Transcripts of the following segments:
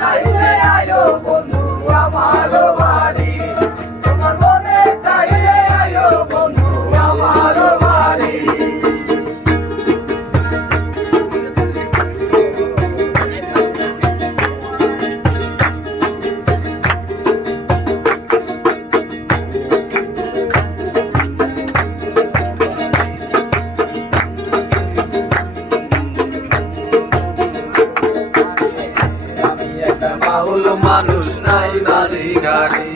চাইলে আয়ো বন্ধু আমার বাড়ি, তোমার মনে চাইলে আয়ো বন্ধু আমার বাড়ি। বাউল মানুষ নাই বাড়ি গাড়ি,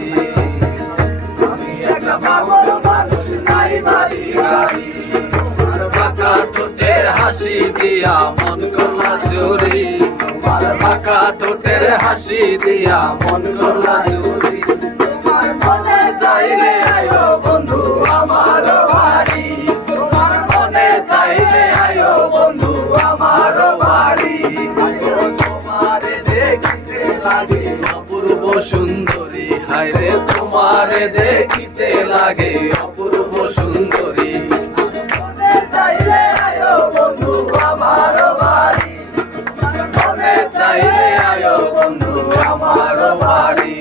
আমি একটা বাউল মানুষ নাই বাড়ি গাড়ি। তোমার বাঁকা ঠোঁটের হাসি দিয়া মন করলা চুরি, তোমার বাঁকা ঠোঁটের হাসি দিয়া মন করলা চুরি। তোমার মনে চাইলে আয়ো বন্ধু আমার বাড়ি, তোমার মনে চাইলে আয়ো বন্ধু আমার বাড়ি। তোমারে দেখিতে লাগে অপূর্ব সুন্দরী, হায়রে তোমারে দেখিতে লাগে অপূর্ব সুন্দরী। মনে চাইলে আয়ো বন্ধু আমার বাড়ি, মনে চাইলে আয়ো বন্ধু আমার বাড়ি।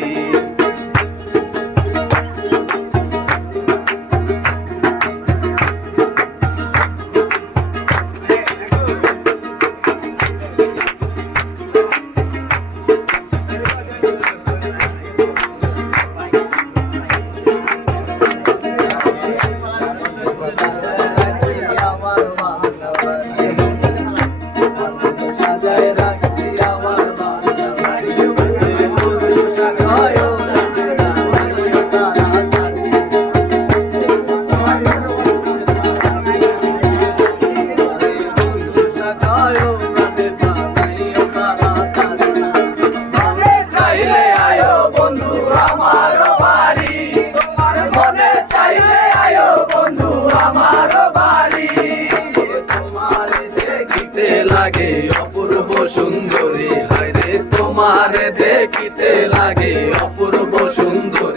লাগে অপূর্ব সুন্দরী, হায়রে তোমারে দেখিতে লাগে অপূর্ব সুন্দরী।